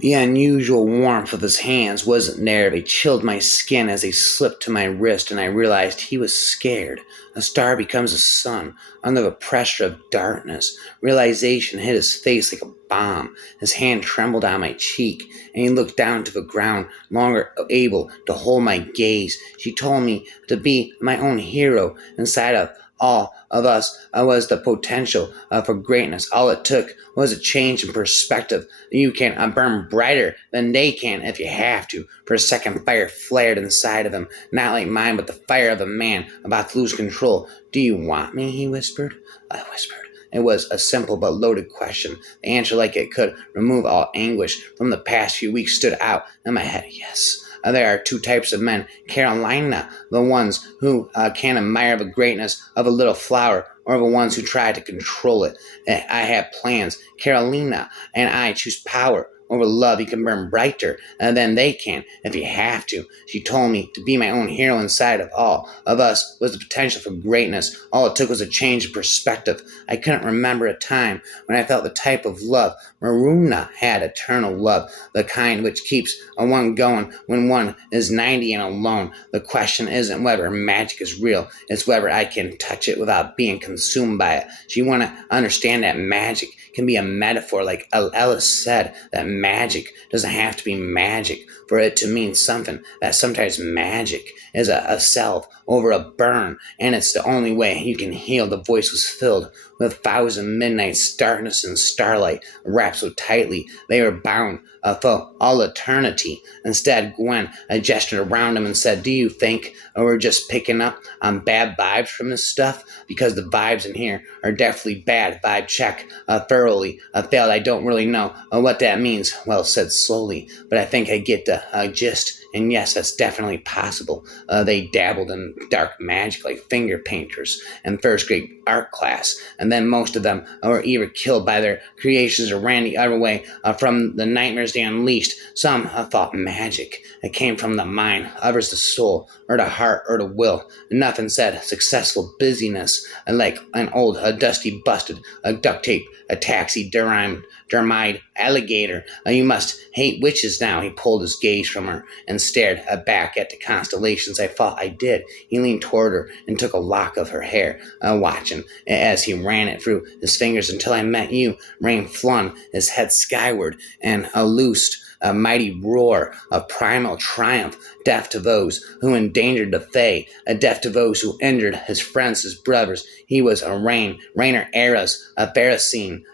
The unusual warmth of his hands wasn't there. They chilled my skin as they slipped to my wrist, and I realized he was scared. A star becomes a sun under the pressure of darkness. Realization hit his face like a bomb. His hand trembled on my cheek, and he looked down to the ground, no longer able to hold my gaze. She told me to be my own hero inside of all of us was the potential for greatness. All it took was a change in perspective. You can burn brighter than they can if you have to. For a second, fire flared inside of him, not like mine, but the fire of a man about to lose control. Do you want me? He whispered. I whispered. It was a simple but loaded question. The answer, like it could remove all anguish from the past few weeks, stood out in my head. Yes. There are two types of men. Carolina, the ones who can admire the greatness of a little flower, or the ones who try to control it. I have plans. Carolina and I choose power over love. You can burn brighter than they can if you have to. She told me to be my own hero inside of all of us was the potential for greatness. All it took was a change of perspective. I couldn't remember a time when I felt the type of love Maruna had, eternal love, the kind which keeps one going when one is 90 and alone. The question isn't whether magic is real, it's whether I can touch it without being consumed by it. So you want to understand that magic can be a metaphor, like Ellis said, that magic doesn't have to be magic for it to mean something, that sometimes magic is a salve over a burn, and it's the only way you can heal. The voice was filled with 1,000 midnights, darkness and starlight, wrapped so tightly they were bound for all eternity. Instead, Gwen gestured around him and said, do you think we're just picking up on bad vibes from this stuff? Because the vibes in here are definitely bad. Vibe check thoroughly failed. I don't really know what that means. Well said slowly, but I think I get the gist. And yes, that's definitely possible. They dabbled in dark magic like finger painters in first grade art class, and then most of them were either killed by their creations or ran the other way from the nightmares they unleashed. Some thought magic. It came from the mind, others the soul, or the heart, or the will. Nothing said successful busyness, like an old, dusty, busted, duct tape, a taxi, dermide alligator. You must hate witches now. He pulled his gaze from her and stared back at the constellations. I thought I did. He leaned toward her and took a lock of her hair, watching as he ran it through his fingers. Until I met you, Rain flung his head skyward and loosed a mighty roar of primal triumph, death to those who endangered the Fae, a death to those who injured his friends, his brothers. He was a Rainer Eras, a Pharisean,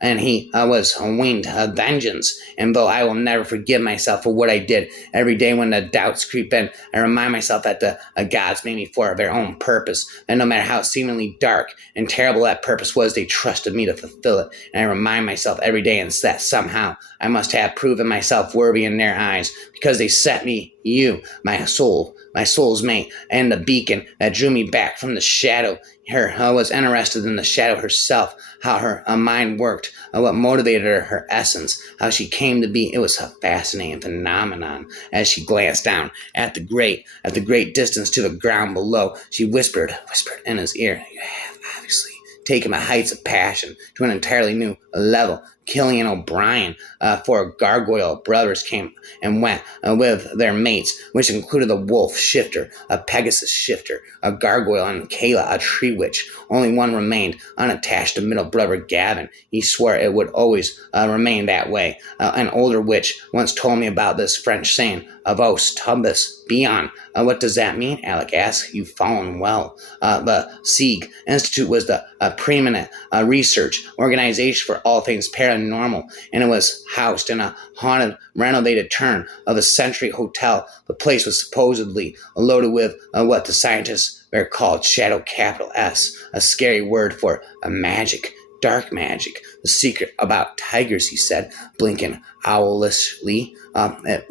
and he was winged vengeance. And though I will never forgive myself for what I did, every day when the doubts creep in, I remind myself that the gods made me for their own purpose, and no matter how seemingly dark and terrible that purpose was, they trusted me to fulfill it. And I remind myself every day that somehow I must have proven myself worthy in their eyes, because they set me, you, my soul's mate, and the beacon that drew me back from the shadow. Her was interested in the shadow herself, how her mind worked, what motivated her essence, how she came to be. It was a fascinating phenomenon. As she glanced down at the great distance to the ground below, she whispered in his ear, you have obviously taken the heights of passion to an entirely new level. Killian O'Brien, four gargoyle brothers came and went with their mates, which included a wolf shifter, a Pegasus shifter, a gargoyle, and Kayla, a tree witch. Only one remained unattached, the middle brother Gavin. He swore it would always remain that way. An older witch once told me about this French saying, Avos tubus beyond. What does that mean? Alec asked. You've fallen well. The Sieg Institute was the preeminent research organization for all things paranormal, and it was housed in a haunted, renovated turn of a century hotel. The place was supposedly loaded with what the scientists are called shadow capital S, a scary word for a magic. Dark magic, the secret about tigers, he said, blinking owlishly.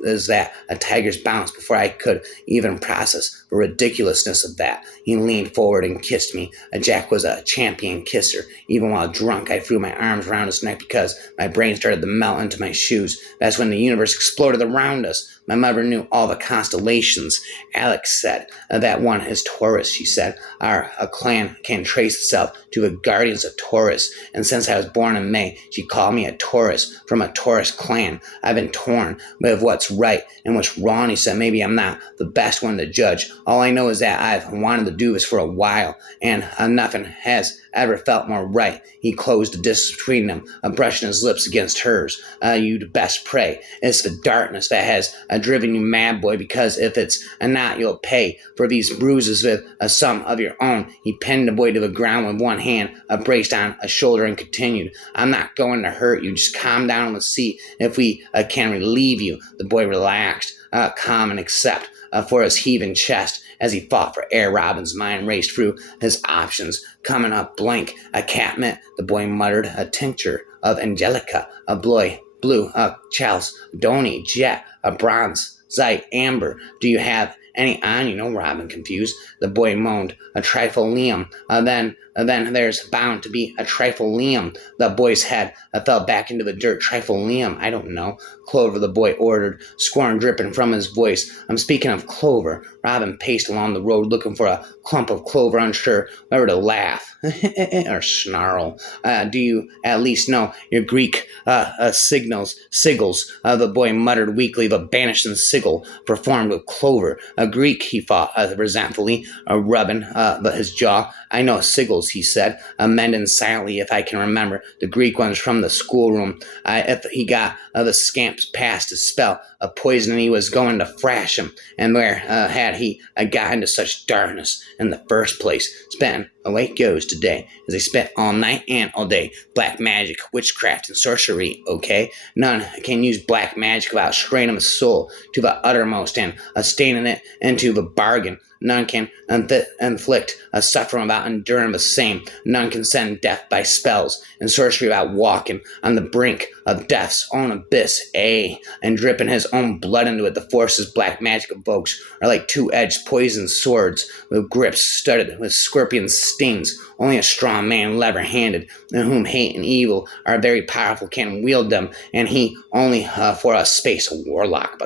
Is that a tiger's bounce before I could even process the ridiculousness of that. He leaned forward and kissed me. Jack was a champion kisser. Even while drunk, I threw my arms around his neck because my brain started to melt into my shoes. That's when the universe exploded around us. My mother knew all the constellations. Alex said, that one is Taurus, she said. Our clan can trace itself to the guardians of Taurus. And since I was born in May, she called me a Taurus from a Taurus clan. I've been torn with what's right and what's wrong. He said, maybe I'm not the best one to judge. All I know is that I've wanted to do this for a while, and nothing has ever felt more right. He closed the distance between them, brushing his lips against hers. You'd best pray. It's the darkness that has driven you mad, boy, because if it's not, you'll pay for these bruises with some of your own. He pinned the boy to the ground with one hand, braced on a shoulder, and continued, I'm not going to hurt you. Just calm down and let's see if we can relieve you. The boy relaxed, calm and accept for his heaving chest as he fought for air. Robin's mind raced through his options, coming up blank. A catmint, the boy muttered, a tincture of angelica, a blue, chalcedony, jet, a bronze, zite, amber. Do you have any on? Robin, confused. The boy moaned, a trifolium. Then there's bound to be a trifolium. The boy's head fell back into the dirt. Trifolium? I don't know. Clover, the boy ordered, scorn dripping from his voice. I'm speaking of clover. Robin paced along the road looking for a clump of clover, unsure whether to laugh or snarl. Do you at least know your Greek sigils? The boy muttered weakly. The banishing sigil performed with clover. A Greek, he thought resentfully, rubbing his jaw. I know sigils, he said, amending silently, if I can remember the Greek ones from the schoolroom. If he got the scamps past his spell of poison, he was going to thrash him. And where had he got into such darkness in the first place? Spent away goes today, as he spent all night and all day. Black magic, witchcraft, and sorcery, okay? None can use black magic without straining his soul to the uttermost and staining it into the bargain. None can inflict a suffering without enduring the same. None can send death by spells and sorcery without walking on the brink of death's own abyss, and dripping his own blood into it. The forces black magic evokes are like two-edged poison swords with grips studded with scorpion stings. Only a strong man, lever-handed, in whom hate and evil are very powerful, can wield them, and he only for a space a warlock.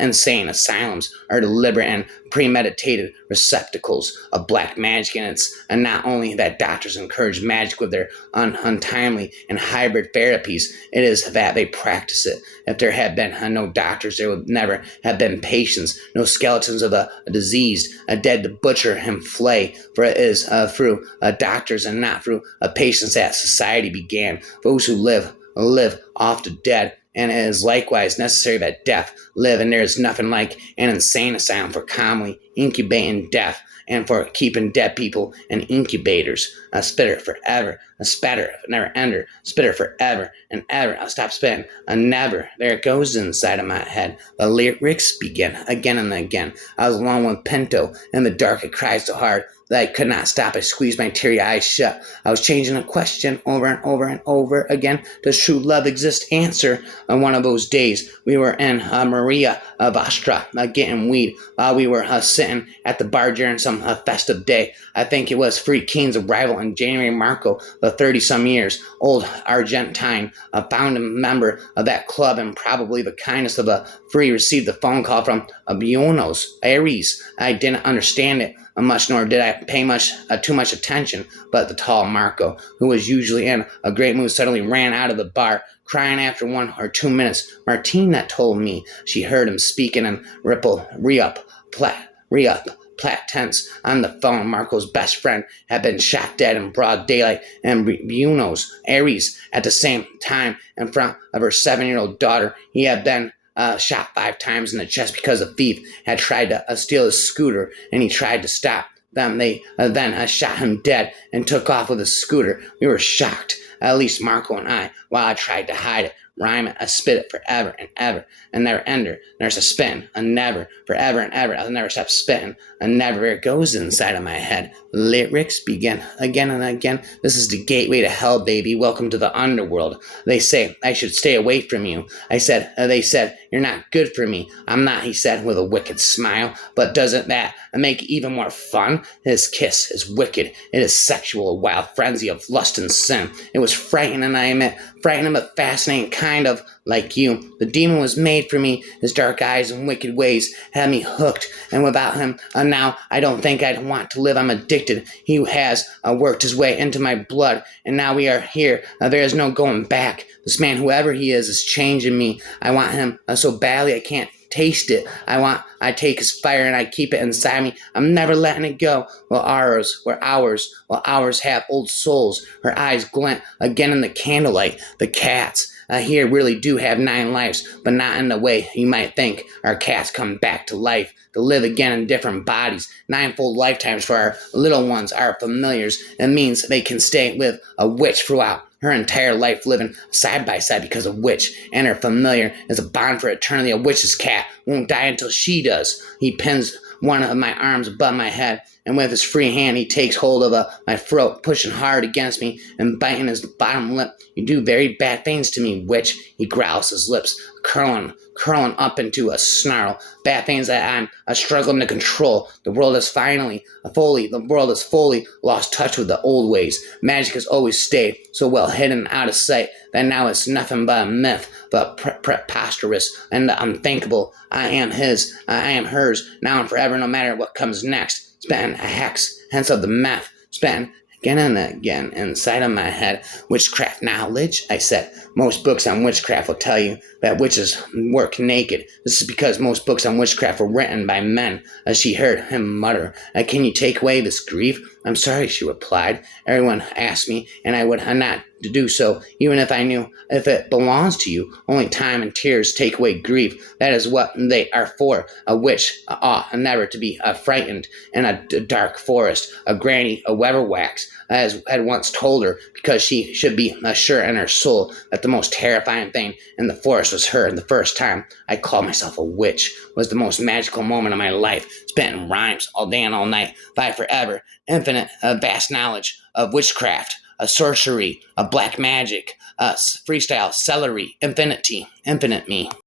Insane asylums are deliberate and premeditated receptacles of black magic, and it's not only that doctors encourage magic with their untimely and hybrid therapies, it is that they practice it. If there had been no doctors, there would never have been patients, no skeletons of the diseased, dead to butcher and flay, for it is through doctors and not through patients that society began. Those who live off the dead, and it is likewise necessary that death live, and there is nothing like an insane asylum for calmly incubating death and for keeping dead people in incubators. A spitter forever, a spatter, never ender, spitter forever and ever. I'll stop spitting, a never. There it goes inside of my head. The lyrics begin again and again. I was alone with Pinto in the dark. It cried so hard that I could not stop. I squeezed my teary eyes shut. I was changing a question over and over and over again. Does true love exist? Answer. On one of those days, we were in Maria Vostra getting weed while we were sitting at the bar during some festive day. I think it was Free Keen's arrival in January. Marco, the 30-some years old Argentine, a founding member of that club and probably the kindest of the three, received a phone call from Buenos Aires. I didn't understand it much, nor did I pay too much attention, but the tall Marco, who was usually in a great mood, suddenly ran out of the bar, crying after 1 or 2 minutes. Martina told me she heard him speaking in re-up, plat tense on the phone. Marco's best friend had been shot dead in broad daylight in Buenos Aires at the same time in front of her 7-year-old daughter. He had been shot 5 times in the chest because a thief had tried to steal his scooter, and he tried to stop them. They then shot him dead and took off with his scooter. We were shocked, at least Marco and I, while I tried to hide it. Rhyme it, I spit it forever and ever, and never ender. There's a spin, a never, forever and ever. I'll never stop spitting, a never. It goes inside of my head. Lyrics begin again and again. This is the gateway to hell, baby. Welcome to the underworld. They say I should stay away from you. They said, you're not good for me. I'm not, he said with a wicked smile. But doesn't that make it even more fun? His kiss is wicked. It is sexual, a wild frenzy of lust and sin. It was frightening, I admit, frightening but fascinating, kind of like you. The demon was made for me. His dark eyes and wicked ways had me hooked, and without him, now I don't think I'd want to live. I'm addicted. He has worked his way into my blood, and now we are here. There is no going back. This man, whoever he is changing me. I want him so badly I can't taste it. I take his fire and I keep it inside me. I'm never letting it go. Well, ours have old souls. Her eyes glint again in the candlelight. The cats here really do have 9 lives, but not in the way you might think. Our cats come back to life, to live again in different bodies. 9-fold lifetimes for our little ones, our familiars. It means they can stay with a witch throughout her entire life, living side by side because a witch and her familiar is a bond for eternity. A witch's cat won't die until she does. He pins one of my arms above my head, and with his free hand he takes hold of my throat, pushing hard against me and biting his bottom lip. You do very bad things to me, witch, he growls, his lips curling up into a snarl. Bad things that I'm struggling to control. The world has fully lost touch with the old ways. Magic has always stayed so well hidden out of sight that now it's nothing but a myth, but preposterous and unthinkable. I am hers, now and forever, no matter what comes next. Spent a hex, hence of the meth, spent again and again inside of my head. Witchcraft knowledge, I said. Most books on witchcraft will tell you that witches work naked. This is because most books on witchcraft were written by men. As she heard him mutter, can you take away this grief? I'm sorry, she replied. Everyone asked me, and I would not to do so, even if I knew if it belongs to you. Only time and tears take away grief. That is what they are for. A witch ought never to be frightened in a dark forest. A granny, a weatherwax, as had once told her, because she should be sure in her soul that the most terrifying thing in the forest was her. The first time I called myself a witch was the most magical moment of my life, spent in rhymes all day and all night, by forever, infinite, vast knowledge of witchcraft, a sorcery, a black magic, freestyle, celery, infinite me.